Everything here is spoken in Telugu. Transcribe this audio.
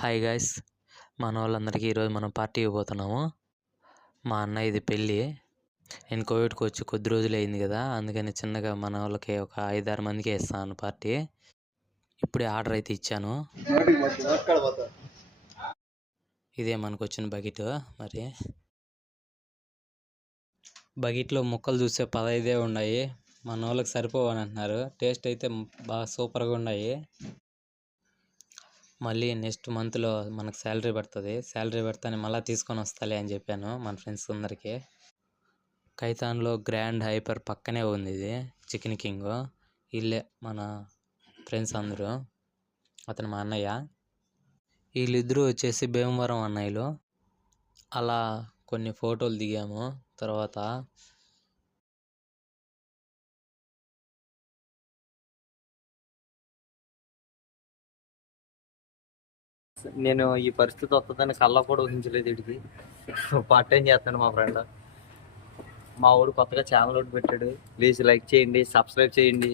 హాయ్ గాయ్స్, మన వాళ్ళందరికీ ఈరోజు మనం పార్టీకి పోతున్నాము. మా అన్నయ్యది పెళ్ళి. నేను కోవిడ్కి వచ్చి కొద్ది రోజులు అయింది కదా, అందుకని చిన్నగా మన వాళ్ళకి ఒక 5-6 మందికి ఇస్తాను పార్టీ. ఇప్పుడే ఆర్డర్ అయితే ఇచ్చాను. ఇదే మనకు వచ్చిన బకెట్. మరి బకెట్లో ముక్కలు చూస్తే 15 ఉన్నాయి. మన వాళ్ళకి సరిపోవని అంటున్నారు. టేస్ట్ అయితే బాగా సూపర్గా ఉన్నాయి. మళ్ళీ నెక్స్ట్ మంత్లో మనకు శాలరీ పడుతుంది. శాలరీ పెడతానే మళ్ళీ తీసుకొని వస్తాలే అని చెప్పాను మన ఫ్రెండ్స్ అందరికీ. కైతాన్లో గ్రాండ్ హైపర్ పక్కనే ఉంది ఇది చికెన్ కింగ్. వీళ్ళే మన ఫ్రెండ్స్ అందరూ. అతను మా అన్నయ్య. వీళ్ళిద్దరూ వచ్చేసి భీమవరం అన్నయ్యలు. అలా కొన్ని ఫోటోలు దిగాము. తర్వాత నేను ఈ పరిస్థితి వస్తుందని కళ్ళ కూడా ఊహించలేదు. వీడికి పార్ట్ టైం చేస్తాను మా ఫ్రెండ్. మా ఊరు కొత్తగా ఛానల్ ఒకటి పెట్టాడు. ప్లీజ్ లైక్ చేయండి, సబ్స్క్రైబ్ చేయండి.